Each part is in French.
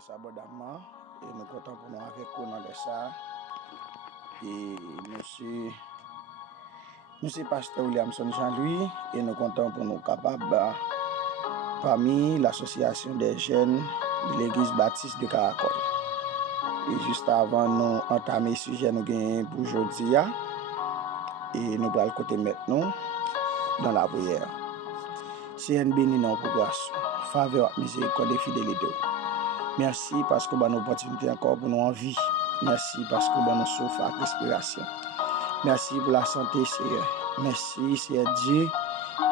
l'église abondamment et nous comptons pour nous avec vous dans ça. Et nous c'est pasteur Williamson Jean-Louis et nous comptons pour nous capables parmi l'association des jeunes de l'église baptiste de Caracol. Et juste avant nous entamer le sujet nous gagnons pour aujourd'hui et nous allons côté maintenant dans la prière. C'est un béni dans pour grâce, faveur, miséricorde et fidélité. Merci parce que vous avez l'opportunité encore pour nous en vie. Merci parce que vous avez nous souffle à respiration. Merci pour la santé, Seigneur. Merci, Seigneur Dieu.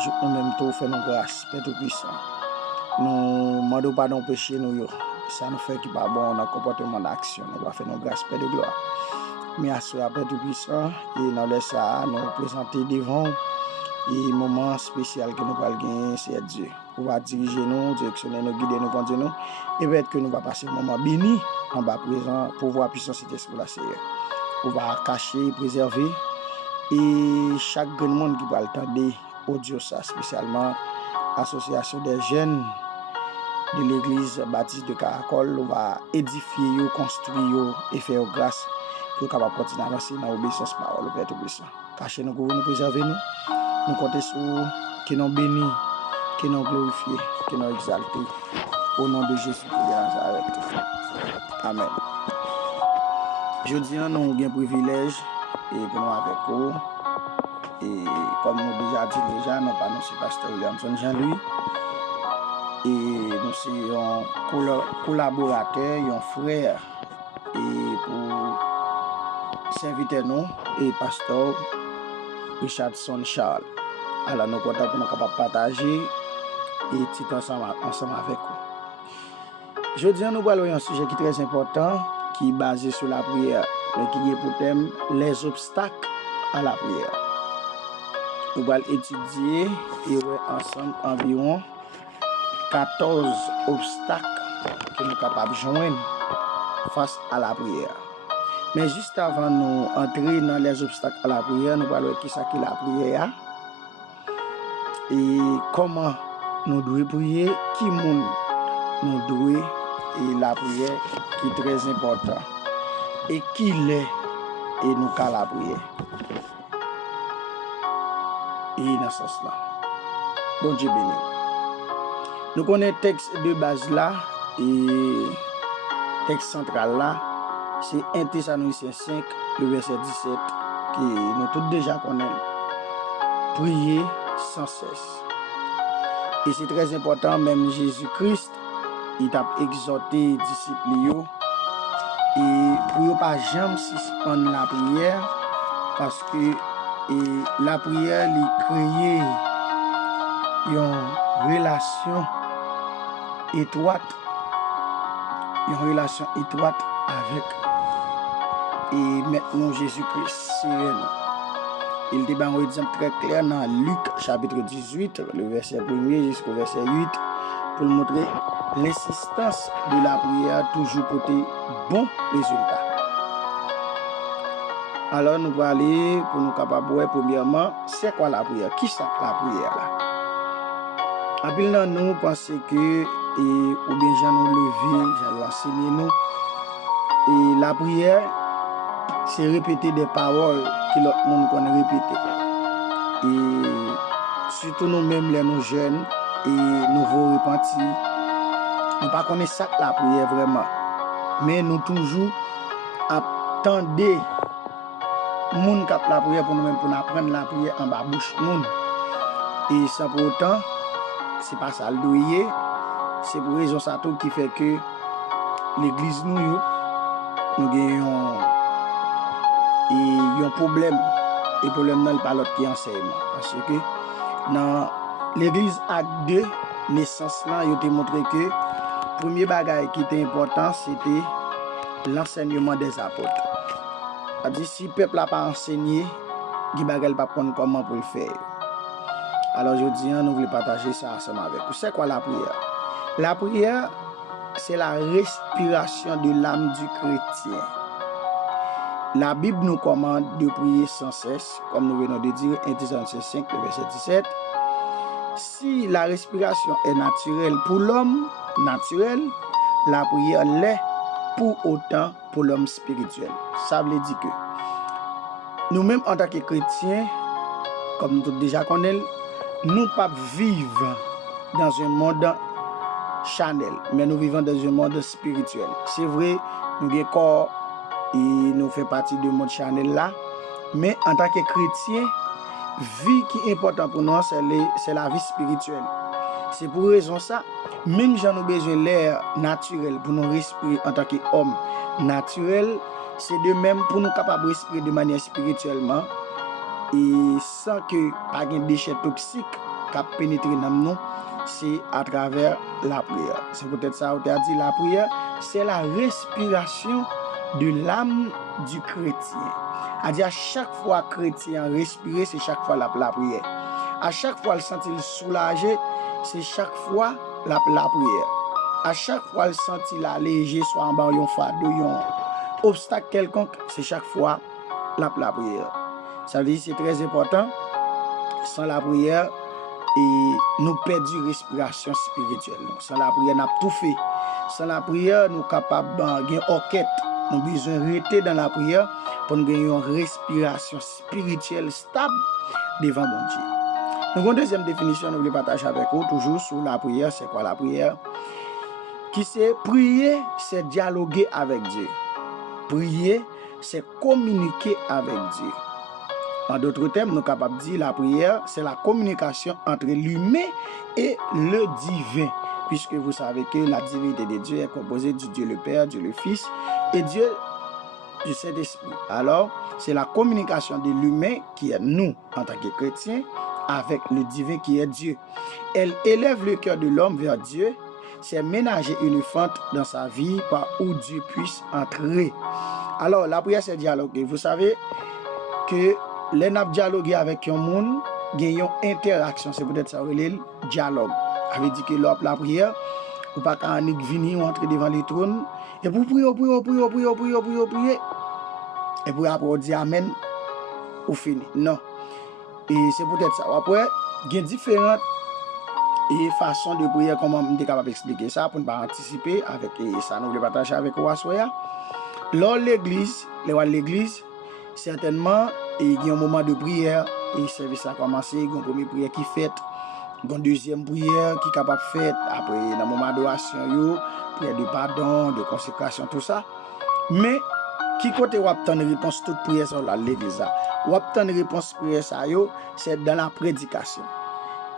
Je nous même tout fait nos grâces, Père Tout-Puissant. Nous ne demandons pas nos péchés, nous. Ça nous fait qui pas bon dans le comportement d'action. Nous va faire nos grâces, Père de gloire. Merci, Père Tout-Puissant. Et dans le ça, nous présenter devant et moment spécial que nous allons gagner, c'est Dieu. Pour va diriger nous, directionner nous, guider nous, conduire nous. Et peut-être que nous va passer un moment béni en bas présent pour voir puissance et esprit la Seigneur. On va cacher, préserver. Et chaque grand monde qui va attendre audio ça, spécialement l'association des jeunes de l'église baptiste de Caracol, on va édifier, construire et faire grâce pour capable continuer à avancer dans l'obéissance parole, Père Tout-Puissant. Cacher nous, nous préserver nous. Nous comptons sur qui nous bénit, qui nous glorifie, qui nous exalté. Au nom de Jésus de Nazareth. Amen. Jeudi, nous avons un privilège et pour nous avec vous. Et comme nous déjà dit nous parlons de pasteur Williamson Jean-Louis. Et nous sommes un collaborateur, un frère. Et pour servir nous, et pasteur Richardson Charles. Alors nous comptons pour nous capables partager et tout ensemble avec vous. Aujourd'hui, nous parlons d'un sujet qui est très important, qui est basé sur la prière, mais qui est pour thème les obstacles à la prière. Nous allons étudier et voir ensemble environ 14 obstacles que nous sommes capables de joindre face à la prière. Mais juste avant de nous entrer dans les obstacles à la prière, nous allons voir qui c'est la prière et comment nous devons prier, qui nous devons et la prière qui est très important et qui l'est et nous qu'à la prière. Et dans ce sens-là, bon Dieu béni. Nous connaissons le texte de base là et texte central là, c'est 1 Thessaloniciens 5, le verset 17, que nous tous déjà connaissons. Prier sans cesse. Et c'est très important, même Jésus-Christ, il a exhorté les disciples et pour ne pas jamais suspendre la prière parce que la prière il crée une relation étroite avec et maintenant Jésus-Christ c'est il dit un exemple très clair dans Luc chapitre 18 le verset 1er jusqu'au verset 8 pour montrer l'insistance de la prière toujours porter bon résultat. Alors nous allons aller pour nous capables de voir premièrement c'est quoi la prière, qui c'est la prière là. Après nous pensons que ou bien j'ai nous lever, j'ai enseigné nous et la prière c'est répéter des paroles que l'autre monde connaît répéter. Et surtout nous-mêmes les nous jeunes et nouveaux repentis, nous pas connaître ça la prière vraiment. Mais nous toujours attendez moun k'ap la prière pour nous-mêmes pour apprendre la prière en bas bouche moun. Et sans pour autant, c'est pas ça le doyer, c'est pour raison ça tout qui fait que l'église nous gagnons et un problème et problème dans pas l'autre qui enseignement parce que dans l'église acte 2 naissance là il a montré que premier bagage qui était important c'était l'enseignement des apôtres. C'est-à-dire si le peuple n'a pas enseigné, il ne pas prendre comment pour le faire. Alors je dis nous voulons partager ça ensemble avec vous. C'est quoi la prière? La prière c'est la respiration de l'âme du chrétien. La Bible nous commande de prier sans cesse, comme nous venons de dire, 1 Thessaloniciens 5, le verset 17. Si la respiration est naturelle pour l'homme, naturel, la prière l'est pour autant pour l'homme spirituel. Ça veut dire que nous-mêmes en tant que chrétiens, comme nous tous déjà connaissons, nous ne pas vivre dans un monde charnel, mais nous vivons dans un monde spirituel. C'est vrai, nous avons corps et nous faisons partie du monde charnel là, mais en tant que chrétien, vie qui est importante pour nous, c'est la vie spirituelle. C'est pour raison ça, même si nous avons besoin de l'air naturel pour nous respirer en tant qu'homme naturel, c'est de même pour nous capables de respirer de manière spirituellement et sans que pas de déchets toxiques qui pénètrent dans nous, c'est à travers la prière. C'est peut-être ça où tu as dit la prière, c'est la respiration de l'âme du chrétien. C'est-à-dire à chaque fois que le chrétien respire, c'est chaque fois la prière. À chaque fois le sentir soulagé, c'est chaque fois la prière. À chaque fois le sentir allégé, soit en bas un fardeau, un obstacle quelconque, c'est chaque fois la prière. Ça veut dire que c'est très important. Sans la prière, et nous perdons respiration spirituelle. Sans la prière, nous avons tout fait. Sans la prière, nous sommes capables de gagner enquête. Nous avons besoin de rester dans la prière pour nous gagner une respiration spirituelle stable devant mon Dieu. Donc, une deuxième définition, nous voulons partager avec vous, toujours sur la prière. C'est quoi la prière? Qui c'est prier, c'est dialoguer avec Dieu. Prier, c'est communiquer avec Dieu. En d'autres termes, nous sommes capables de dire la prière, c'est la communication entre l'humain et le divin. Puisque vous savez que la divinité de Dieu est composée du Dieu le Père, Dieu le Fils et Dieu du Saint-Esprit. Alors, c'est la communication de l'humain qui est nous, en tant que chrétiens, avec le divin qui est Dieu. Elle élève le cœur de l'homme vers Dieu, c'est ménager une fente dans sa vie par où Dieu puisse entrer. Alors, la prière, c'est dialoguer. Vous savez que les n'a dialoguer avec un monde, gagnons interaction, c'est peut-être ça le dialogue. Ça veut dire que lors de la prière, ou pas quand on venir entrer devant le trône et pour prier. Et puis après on dit amen ou fini. Non. Et c'est peut-être ça. Après, il y a différentes façons de prier, comment on est capable d'expliquer ça pour ne pas anticiper avec ça nous le partager avec vous. Lors l'église, certainement il y a un moment de prière et le service a commencé, il y a une première prière qui fait, il y a une deuxième prière qui est capable de faire, après dans le moment d'adoration, prière de pardon, de consécration, tout ça. Mais qui côté ou obtenir réponse toute prière sur l'église ou obtenir réponse prière ça c'est dans la prédication.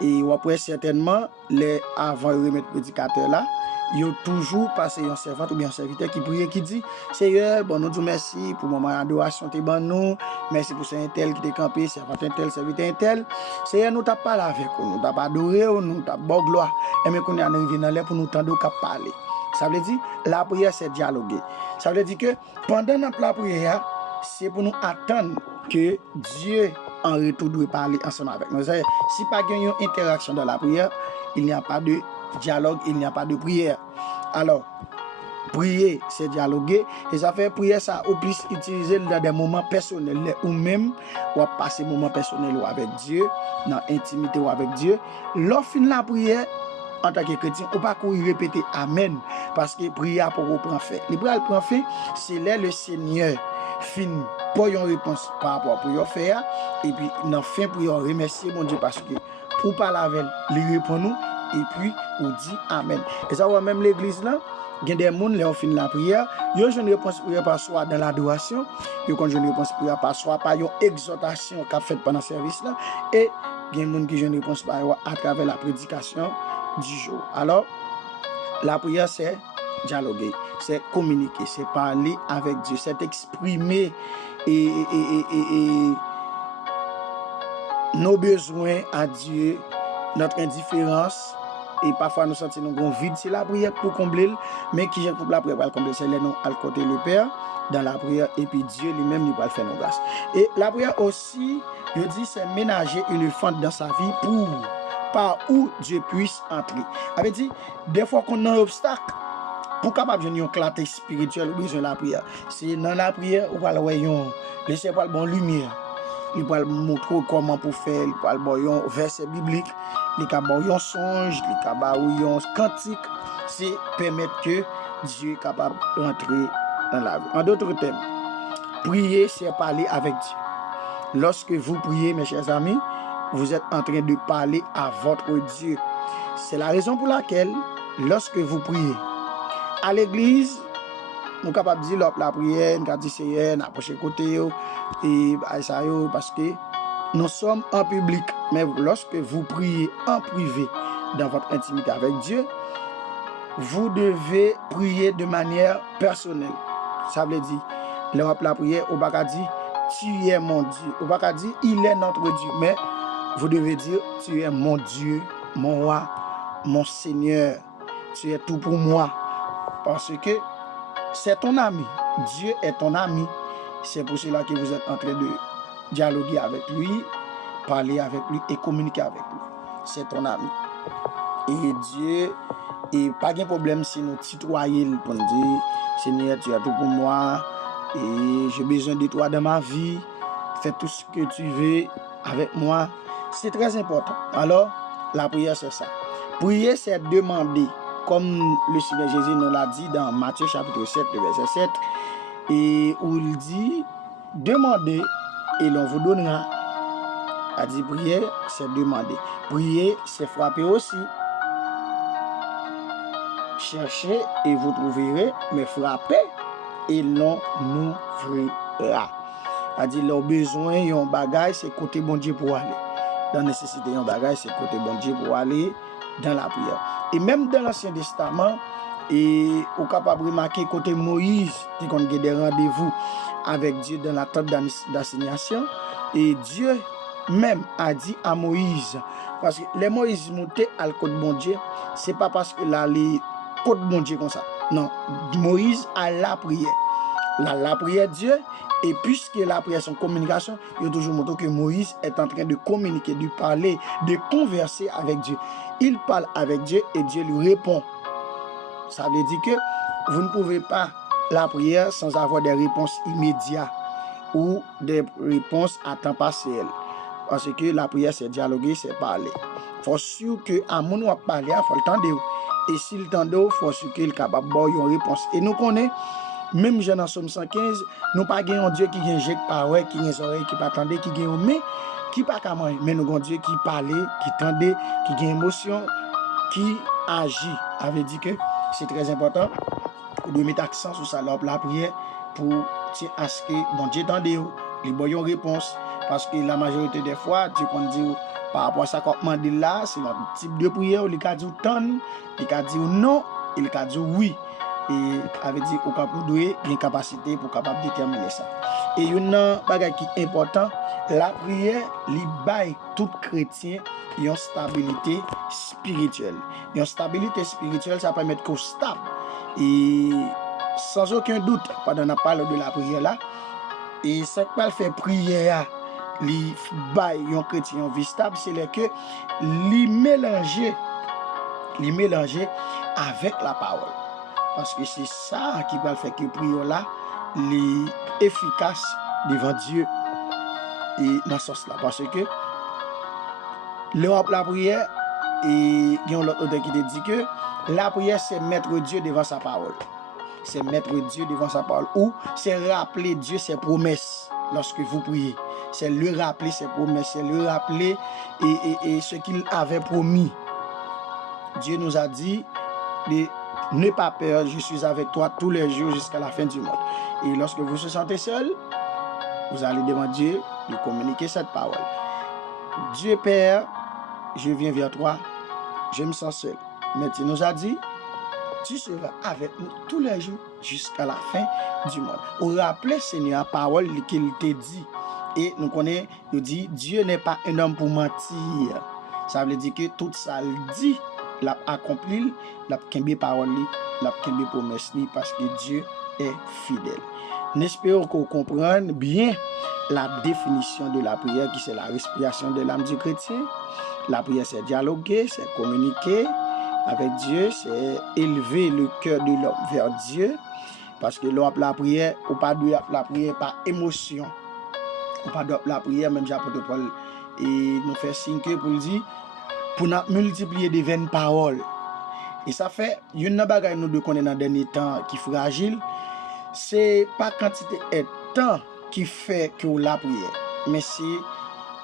Et après certainement les avant de remettre prédicateur là, il y a toujours passé un servant ou bien un serviteur qui prie qui dit Seigneur, bon nous disons merci pour moment adoration t'es bon nous, merci pour un tel qui t'est campé, servant un tel, serviteur un tel. Seigneur nous t'a parlé avec nous t'a adoré, nous t'a bon gloire. Et mais qu'on est arrivé dans l'air pour nous tendre qu'à parler. Ça veut dire la prière c'est dialoguer. Ça veut dire que pendant la prière, c'est pour nous attendre que Dieu en retour doit parler ensemble avec nous. Si pas qu'il y a une interaction dans la prière, il n'y a pas de dialogue, il n'y a pas de prière. Alors, prier, c'est dialoguer. Et ça fait prier ça ou plus utiliser dans des moments personnels ou même ou passer moments personnels avec Dieu, dans l'intimité ou avec Dieu. Lorsque la prière, en tant que chrétien, on ne peut pas répéter Amen parce que prière pour prendre fait. Le prière prend fait, c'est là le Seigneur fin pour une réponse par rapport pour faire et puis dans fin pour remercier mon Dieu parce que pour parler avec lui répond nous et puis on dit Amen. Et ça va même l'église là, il y a des gens qui ont fini la prière, ils ont une réponse prière par soit dans l'adoration, ils ont une réponse prière par soit par une exhortation qu'a faite pendant le service là et il y a des gens qui ont une réponse par à travers la prédication du jour. Alors, la prière, c'est dialoguer, c'est communiquer, c'est parler avec Dieu, c'est exprimer nos besoins à Dieu, notre indifférence. Et parfois, nous sentons un vide, c'est la prière pour combler, mais qui j'ai la prière pour combler, c'est nous à côté le Père dans la prière, et puis Dieu lui-même, il va le faire nos grâces. Et la prière aussi, je dis, c'est ménager une fente dans sa vie pour par où Dieu puisse entrer. Avait dit, des fois qu'on a un obstacle, pour capable de une clarté spirituelle, ou besoin de la prière. C'est dans la prière, on va laisser pas le bon lumière. Il va montrer comment pour faire, il va le un verset biblique, il va un songe, il va un cantique, c'est permettre que Dieu est capable d'entrer dans la vie. En d'autres termes, prier, c'est parler avec Dieu. Lorsque vous priez, mes chers amis, vous êtes en train de parler à votre Dieu. C'est la raison pour laquelle, lorsque vous priez, à l'église, nous sommes capables de dire la prière, nous avons dit Seigneur, nous approchons côté, et parce que nous sommes en public. Mais lorsque vous priez en privé, dans votre intimité avec Dieu, vous devez prier de manière personnelle. Ça veut dire, la prière, au bas dit, tu es mon Dieu. Au bas dit, il est notre Dieu. Mais vous devez dire, tu es mon Dieu, mon roi, mon Seigneur. Tu es tout pour moi. Parce que c'est ton ami. Dieu est ton ami. C'est pour cela que vous êtes en train de dialoguer avec lui, parler avec lui et communiquer avec lui. C'est ton ami. Et Dieu, et pas de problème si nous tutoyons pour nous dire, Seigneur, tu es tout pour moi, et j'ai besoin de toi dans ma vie, fais tout ce que tu veux avec moi. C'est très important. Alors, la prière, c'est ça. Prier, c'est demander, comme le Seigneur Jésus nous l'a dit dans Matthieu chapitre 7, verset 7, et où il dit, demandez et l'on vous donnera. A dit prier, c'est demander. Prier, c'est frapper aussi. Cherchez et vous trouverez, mais frappez et l'on nous ouvrira. A dit leur besoin, yon bagay, c'est côté bon Dieu pour aller. Dans nécessité, yon bagay, c'est côté bon Dieu pour aller dans la prière. Et même dans l'Ancien Testament, et au capable de remarquer côté Moïse, qui a des rendez-vous avec Dieu dans la tente d'assignation, et Dieu même a dit à Moïse, parce que les Moïse montaient à le côté bon Dieu, c'est pas parce que là, les côté bon Dieu comme ça. Non, Moïse a la prière. La prière Dieu, et puisque la prière son communication, il y a toujours montré que Moïse est en train de communiquer, de parler, de converser avec Dieu. Il parle avec Dieu et Dieu lui répond. Ça veut dire que vous ne pouvez pas la prière sans avoir des réponses immédiates ou des réponses à temps partiel. Parce que la prière, c'est dialoguer, c'est parler. Il faut sûr que à mon ou parler, il faut le tendre. Et s'il tende, il faut sûr qu'il est capable de avoir une réponse. Et nous connaissons, même dans Somme 115, nous pas un Dieu qui a un jet de parole, qui a des oreilles, qui pas attendre, qui a un mais, qui pas qu'à manger. Mais nous avons un Dieu qui parle, qui tende, qui a une émotion, qui agit. Ça veut dire que c'est très important de mettre accent sur ça, la prière, pour à ce que bon Dieu tende, il y a une réponse. Parce que la majorité des fois, Dieu qu'on dit par rapport à ça qu'on demande là, c'est notre type de prière, il a dit tant, il a dit non, il a dit oui. Et avait dit au capable de une capacité pour capable déterminer ça. Et une bagage qui est important, la prière li bail tout chrétien une stabilité spirituelle. Une stabilité spirituelle, ça permet qu'on stable. Et sans aucun doute, pendant qu'on parle de la prière là, et ça qui fait prière li bail un chrétien vie stable, c'est que li mélanger avec la parole. Parce que c'est ça qui va faire que prière là est efficace devant Dieu et dans ce sens là. Parce que la prière, et il y a un autre qui te dit que la prière c'est mettre Dieu devant sa parole. C'est mettre Dieu devant sa parole ou c'est rappeler Dieu ses promesses lorsque vous priez. C'est lui rappeler ses promesses, c'est lui rappeler et ce qu'il avait promis. Dieu nous a dit de n'aie pas peur, je suis avec toi tous les jours jusqu'à la fin du monde. Et lorsque vous vous sentez seul, vous allez devant Dieu de communiquer cette parole. Dieu Père, je viens vers toi, je me sens seul. Mais tu nous as dit, tu seras avec nous tous les jours jusqu'à la fin du monde. Ou rappelez, Seigneur, la parole qu'il t'a dit. Et nous connaissons, il dit, Dieu n'est pas un homme pour mentir. Ça veut dire que tout ça le dit, l'a accompli, l'a kembe parole, l'a kembe promesse, parce que Dieu est fidèle. N'espérons qu'on comprenne bien la définition de la prière, qui c'est la respiration de l'âme du chrétien. La prière, c'est dialoguer, c'est communiquer avec Dieu, c'est élever le cœur de l'homme vers Dieu. Parce que l'on la prière, ou pas de la prière par émotion. Ou pas de la prière, même j'apôtre Paul, et nous fait signe que pour dire, pour nous multiplier des vaines paroles. Et ça fait, une bagay nous de connaître dans dernier temps qui fragile, c'est pas quantité et temps qui fait que la prière, mais c'est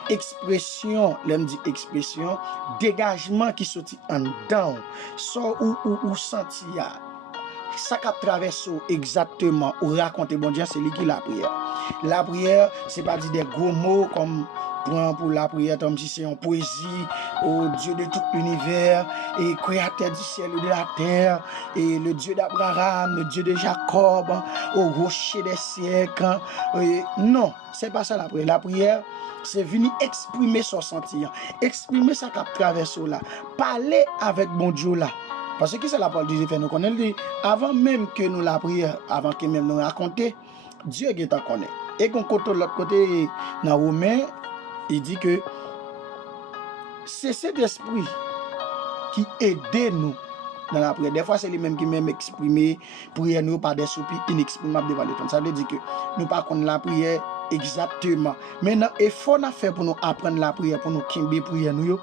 expression, l'aime dit expression, dégagement qui sorti en dedans, ça ou senti ya. Ça qui traverse exactement ou raconter bon Dieu, c'est lui qui la prière. La prière, c'est pas dire des gros mots comme pour la prière, comme si c'est une poésie au Dieu de tout l'univers, et créateur du ciel et de la terre, et le Dieu d'Abraham, le Dieu de Jacob, au rocher des siècles. Non, c'est pas ça la prière. La prière, c'est venir exprimer son sentiment, exprimer ça qui traverse là, parler avec bon Dieu là. Parce que c'est la parole de Dieu fait nous connaître, avant même que nous la prière, avant que même nous raconter, Dieu est en connaît. Et qu'on côté l'autre côté dans Romain, il dit que c'est cet esprit qui aide nous dans la prière. Des fois, c'est lui-même qui même exprimer prière nous par des soupirs inexprimables devant le temps. Ça veut dire que nous pas connaître la prière exactement. Maintenant, effort à faire pour nous apprendre la prière, pour nous kimber prière nous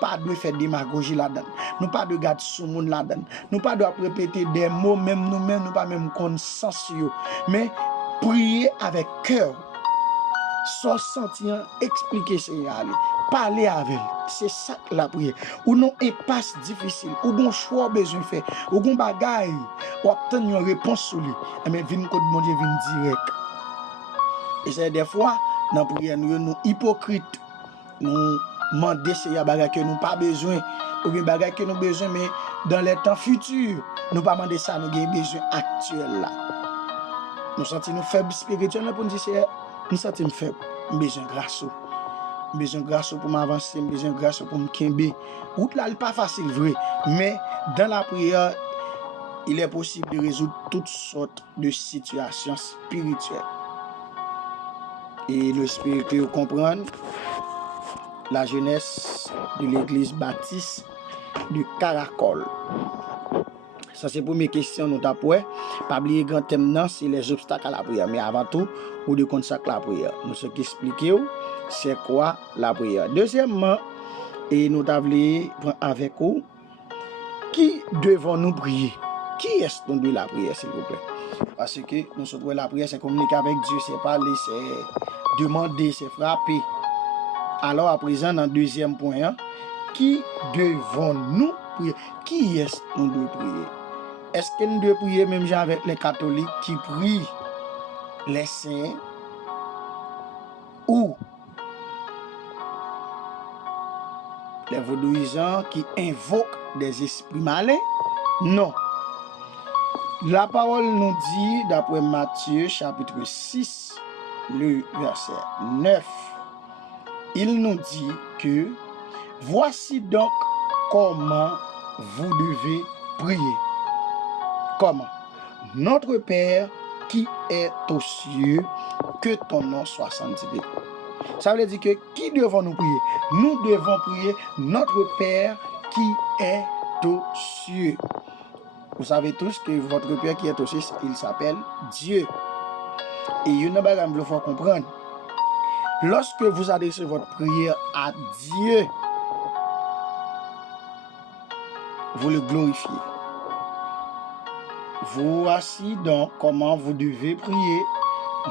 pas de faire démagogie là-dedans. Nous pas de garder sous monde là-dedans. Nous pas de répéter des mots même nous-mêmes, nous pas même conscience mais prier avec cœur. Sans sentir expliquer Seigneur, parler avec, c'est ça la prière. Ou non et passe difficile, ou bon choix besoin faire, ou bon bagaille, ou obtenir une réponse sur lui. Mais vinn côté mon Dieu vinn direct. Et c'est des fois dans prière nous hypocrites, nous demander Seigneur bagaille que nous pas besoin, ou bien bagaille que nous besoin mais dans les temps futurs, nous pas demander ça nous avons besoin actuel là. Nous sentons nous faibles spirituellement pour nous dire Seigneur, nous sentons faibles, besoin grâce. Besoin grâce pour m'avancer, besoin grâce pour me kembe. Route là, il pas facile vrai, mais dans la prière, il est possible de résoudre toutes sortes de situations spirituelles. Et le spirit que vous comprenez, la jeunesse de l'église baptiste de Caracol. Ça c'est pour mes questions nous t'apprendre. Pas oublier grand thème non, c'est les obstacles à la prière, mais avant tout, ou de consacrer la prière. Nous ce qui expliquer c'est quoi la prière. Deuxièmement, et nous t'avons prendre avec vous qui devons nous prier. Qui est-ce qu'on doit la prière s'il vous plaît? Parce que nous sommes la prière c'est communiquer avec Dieu, c'est parler, c'est demander, c'est frapper. Alors à présent dans le deuxième point, qui devons nous prier? Qui est-ce qu'on doit prier? Est-ce que nous devons prier même avec les catholiques qui prient les saints ou les vaudouisants qui invoquent des esprits malins? Non. La parole nous dit, d'après Matthieu chapitre 6, le verset 9, il nous dit que voici donc comment vous devez prier. Comment? Notre Père qui est aux cieux, que ton nom soit sanctifié. Ça veut dire que qui devons nous prier? Nous devons prier notre Père qui est aux cieux. Vous savez tous que votre Père qui est aux cieux, il s'appelle Dieu. Et une chose qu'il faut comprendre. Lorsque vous adressez votre prière à Dieu, vous le glorifiez. Voici donc comment vous devez prier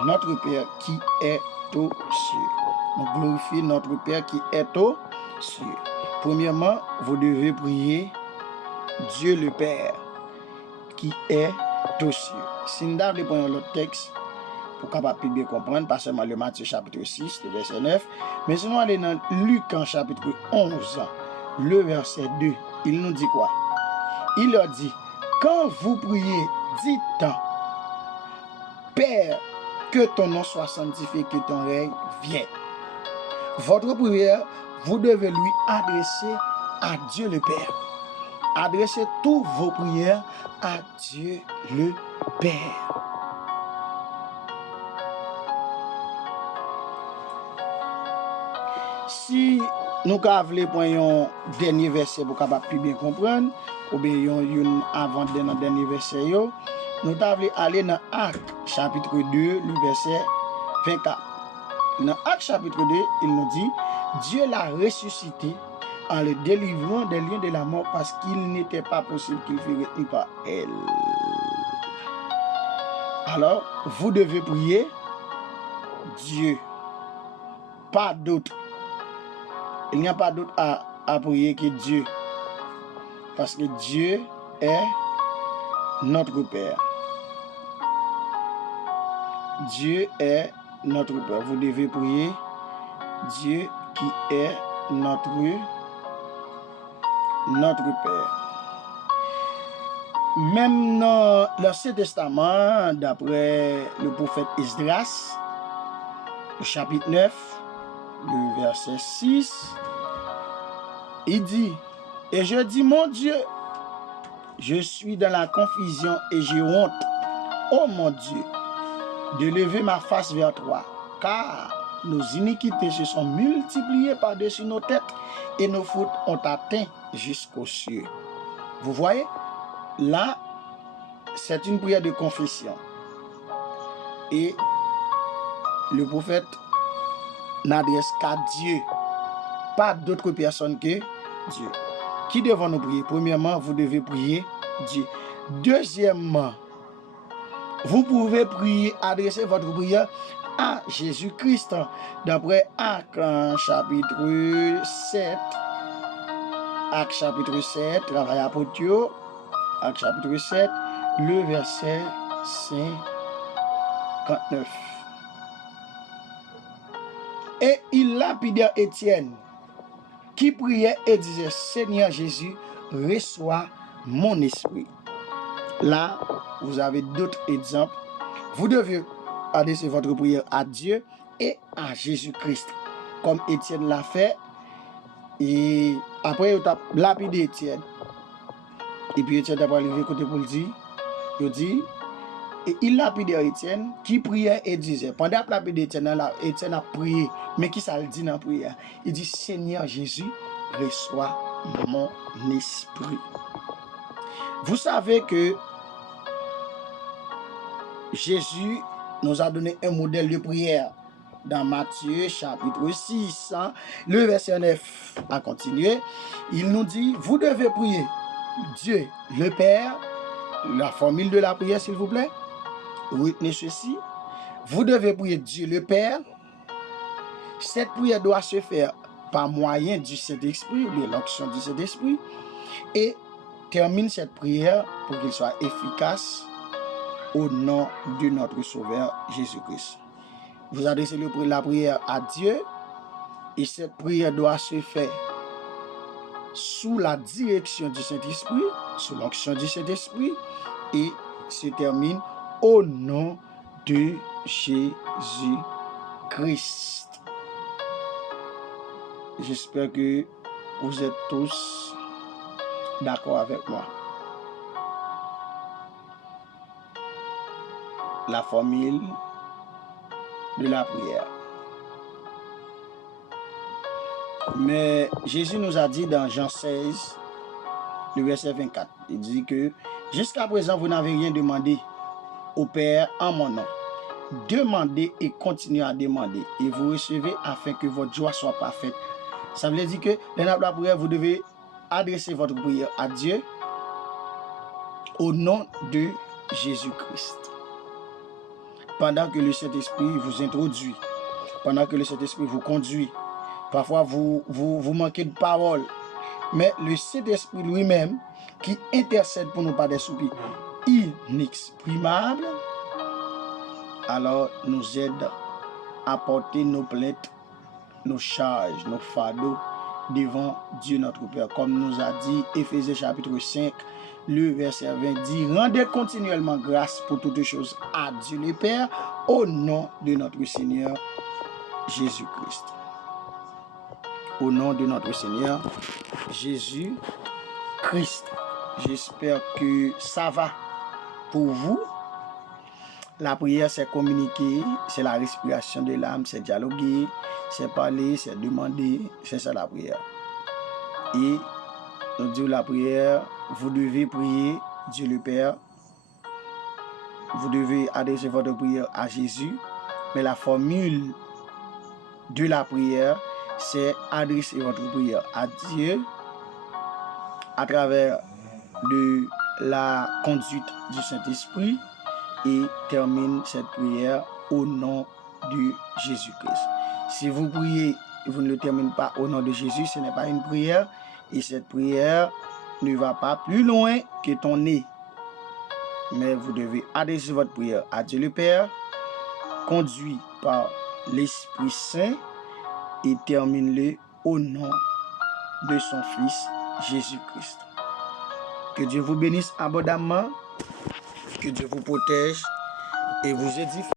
notre Père qui est aux cieux. On glorifie notre Père qui est aux cieux. Premièrement, vous devez prier Dieu le Père qui est aux cieux. Si nous avons pris l'autre texte pour capable bien comprendre, pas seulement le Matthieu chapitre 6, le verset 9, mais sinon aller dans Luc en chapitre 11, le verset 2, il nous dit quoi? Il leur dit, quand vous priez, dites, Père, que ton nom soit sanctifié, que ton règne vienne. Votre prière, vous devez lui adresser à Dieu le Père. Adressez toutes vos prières à Dieu le Père. Si nous avons prendre un dernier verset pour capable plus bien comprendre, ou bien un avant dans dernier verset, nous devons aller dans Actes chapitre 2, le verset 24. Dans Actes chapitre 2, il nous dit, Dieu l'a ressuscité en le délivrant des liens de la mort parce qu'il n'était pas possible qu'il fût retenu par elle. Alors, vous devez prier Dieu. Pas d'autre. Il n'y a pas d'autre à prier que Dieu. Parce que Dieu est notre Père. Dieu est notre Père. Vous devez prier Dieu qui est notre Père. Même dans l'Ancien Testament, d'après le prophète Esdras, le chapitre 9, le verset 6, il dit, « Et je dis, mon Dieu, je suis dans la confusion et j'ai honte, ô mon Dieu, de lever ma face vers toi, car nos iniquités se sont multipliées par-dessus nos têtes et nos fautes ont atteint jusqu'aux cieux. » Vous voyez, là, c'est une prière de confession. Et le prophète n'adresse qu'à Dieu, pas d'autre personne que Dieu. Qui devons nous prier? Premièrement, vous devez prier Dieu. Deuxièmement, vous pouvez prier, adresser votre prière à Jésus-Christ. D'après Actes chapitre 7, Actes chapitre 7, travail apôtre, Actes chapitre 7, le verset 59. Et il lapida Étienne, qui priait et disait, Seigneur Jésus, reçois mon esprit. Là, vous avez d'autres exemples. Vous devez adresser votre prière à Dieu et à Jésus-Christ, comme Étienne l'a fait. Et après, il a lapidé Étienne. Et puis Étienne a arrivé côté pour le dire, il dit, et il lapidait Étienne qui priait et disait, pendant qu'il lapidait Étienne, Étienne a prié, mais qui ça le dit dans la prière? Il dit, Seigneur Jésus, reçois mon esprit. Vous savez que Jésus nous a donné un modèle de prière dans Matthieu chapitre 6, le verset 9 à continuer. Il nous dit, vous devez prier Dieu le Père, la formule de la prière s'il vous plaît, retenez ceci, vous devez prier Dieu le Père. Cette prière doit se faire par moyen du Saint-Esprit, de l'onction du Saint-Esprit, et termine cette prière pour qu'il soit efficace au nom de notre Sauveur Jésus-Christ. Vous adressez la prière à Dieu et cette prière doit se faire sous la direction du Saint-Esprit, sous l'onction du Saint-Esprit et se termine au nom de Jésus-Christ. J'espère que vous êtes tous d'accord avec moi. La formule de la prière. Mais Jésus nous a dit dans Jean 16, le verset 24, il dit que jusqu'à présent, vous n'avez rien demandé au Père en mon nom. Demandez et continuez à demander et vous recevez afin que votre joie soit parfaite. Ça veut dire que dans la prière, vous devez adresser votre prière à Dieu au nom de Jésus-Christ. Pendant que le Saint-Esprit vous introduit, pendant que le Saint-Esprit vous conduit, parfois vous manquez de parole, mais le Saint-Esprit lui-même qui intercède pour nous par des soupirs inexprimables, alors nous aide à porter nos plaintes, nos charges, nos fardeaux devant Dieu notre Père. Comme nous a dit Éphésiens chapitre 5, le verset 20 dit, rendez continuellement grâce pour toutes choses à Dieu le Père au nom de notre Seigneur Jésus-Christ. Au nom de notre Seigneur Jésus-Christ. J'espère que ça va pour vous. La prière, c'est communiquer, c'est la respiration de l'âme, c'est dialoguer, c'est parler, c'est demander, c'est ça la prière. Et nous disons la prière, vous devez prier Dieu le Père, vous devez adresser votre prière à Jésus, mais la formule de la prière, c'est adresser votre prière à Dieu à travers de la conduite du Saint-Esprit et termine cette prière au nom de Jésus-Christ. Si vous priez, vous ne le terminez pas au nom de Jésus, ce n'est pas une prière et cette prière ne va pas plus loin que ton nez. Mais vous devez adresser votre prière à Dieu le Père, conduit par l'Esprit Saint et termine-le au nom de son Fils Jésus-Christ. Que Dieu vous bénisse abondamment, que Dieu vous protège et vous édifie.